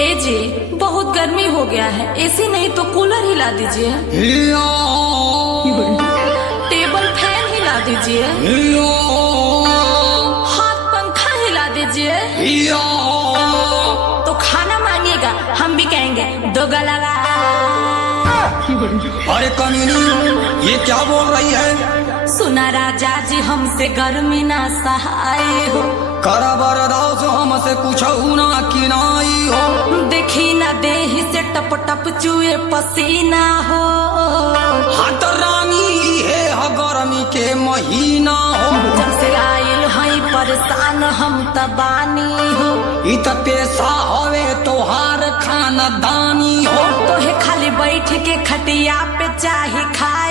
ए जी बहुत गर्मी हो गया है, एसी नहीं तो कूलर हिला दीजिए, टेबल फैन हिला दीजिए, हाथ पंखा हिला दीजिए। तो खाना मांगिएगा, हम भी कहेंगे दो गला। अरे कमीनी ये क्या बोल रही है? सुना राजा जी हमसे गर्मी ना सहाय हो, कर बर्दाश्त हमसे कुछ ना किनाई हो। देखी ना देही से टप टप चुए पसीना हो। हाथ रानी है गर्मी के महीना हो। जब से आयल हई परेशान हम तबानी हो। इत पेशा होवे तोहार खानदानी हो। तो है खाली बैठ के खटिया पे चाहे